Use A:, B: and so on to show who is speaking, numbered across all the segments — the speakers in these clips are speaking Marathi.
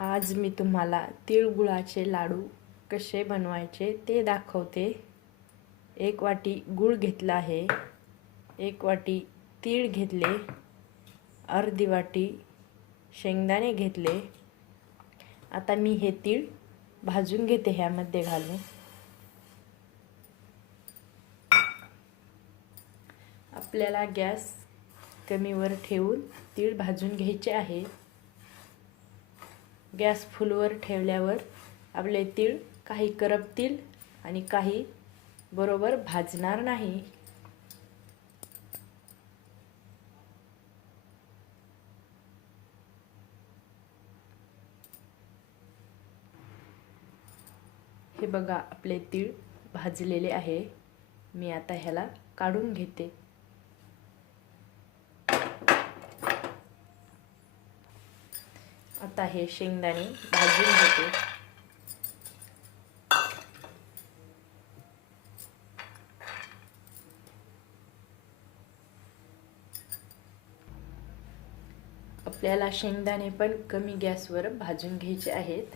A: आज मी तुम्हाला तिळगुळाचे लाडू कसे बनवायचे ते दाखवते. एक वाटी गूळ घेतला आहे. एक वाटी तीळ घेतले. अर्धी वाटी शेंगदाणे घेतले. आता मी हे तीळ भाजून घेते ह्यामध्ये घालून. आपल्याला गॅस कमीवर ठेवून तीळ भाजून घ्यायचे आहे. गॅस फुलवर ठेवल्यावर आपले तीळ काही करपतील आणि काही बरोबर भाजणार नाही. हे बघा आपले तीळ भाजलेले आहे. मी आता ह्याला काढून घेते. आता हे शेंगदाणे भाजून घेते. आपल्याला शेंगदाणे पण कमी गॅसवर भाजून घ्यायचे आहेत.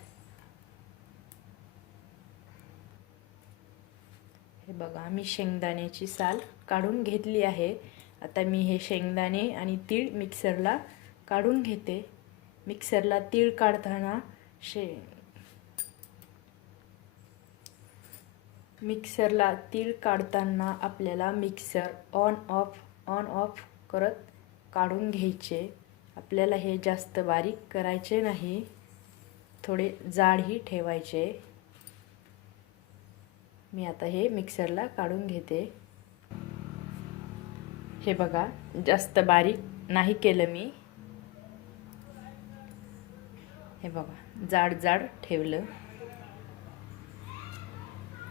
A: हे बघा मी शेंगदाण्याची साल काढून घेतली आहे. आता मी हे शेंगदाणे आणि तीळ मिक्सरला काढून घेते. मिक्सरला तीळ काढताना शे मिक्सरला तीळ काढताना आपल्याला mixer on off on off करत काढून घ्यायचे. आपल्याला हे जास्त बारीक करायचे नाही. थोडे जाडही ठेवायचे. मी आता हे मिक्सरला काढून घेते. हे बघा जास्त बारीक नाही केलं मी. हे बघा जाड जाड ठेवलं.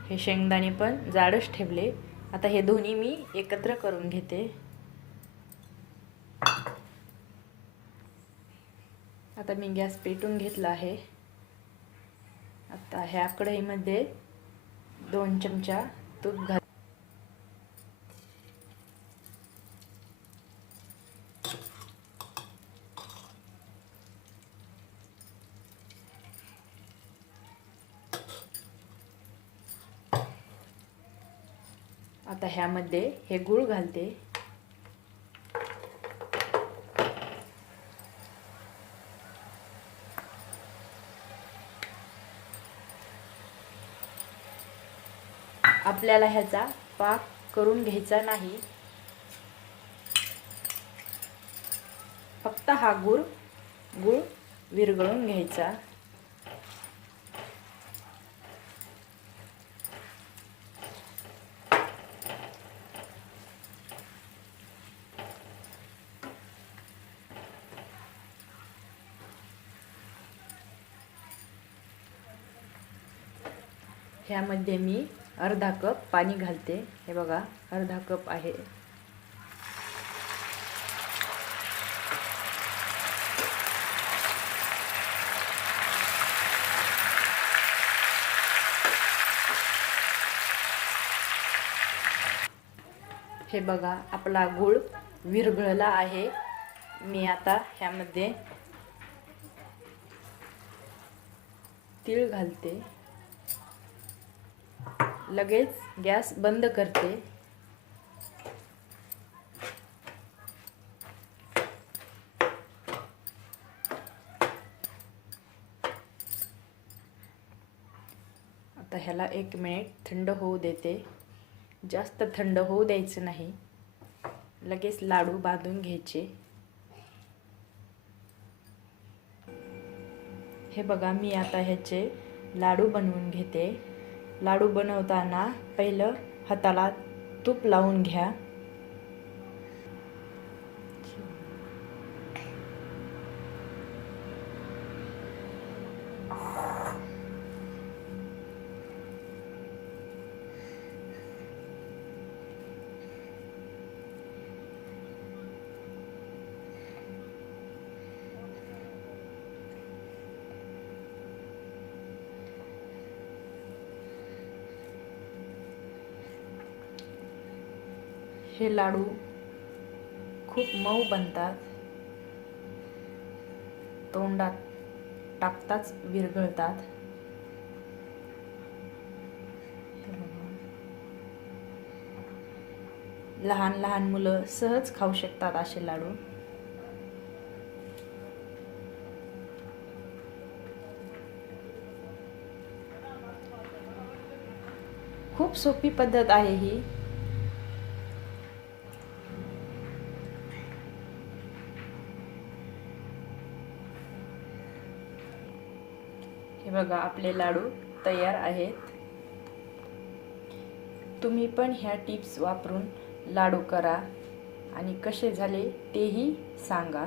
A: हे शेंगदाणे पण जाडच ठेवले. आता हे दोन्ही मी एकत्र करून घेते. आता मी गॅस पेटून घेतला आहे. आता ह्या कढईमध्ये दोन चमचा तूप घाल. आता ह्यामध्ये हे गूळ घालते. आपल्याला ह्याचा पाक करून घ्यायचा नाही. फक्त हा गुळ गुळ विरघळून घ्यायचा. ह्यामध्ये मी अर्धा कप पाणी घालते. हे बघा अर्धा कप आहे. हे बघा आपला गूळ विरघळला आहे. मी आता ह्यामध्ये तीळ घालते. लगेच गॅस बंद करते. आता ह्याला एक मिनिट थंड होऊ देते. जास्त थंड होऊ द्यायचं नाही. लगेच लाडू बांधून घ्यायचे. हे बघा मी आता ह्याचे लाडू बनवून घेते. लाडू बनवताना पहिलं हाताला तूप लावून घ्या. हे लाडू खूप मऊ बनतात. तोंडात टाकताच विरघळतात. लहान लहान मुलं सहज खाऊ शकतात असे लाडू. खूप सोपी पद्धत आहे ही. हे बघा आपले लाडू तयार आहेत. तुम्ही पण ह्या टिप्स वापरून लाडू करा आणि कसे झाले तेही सांगा.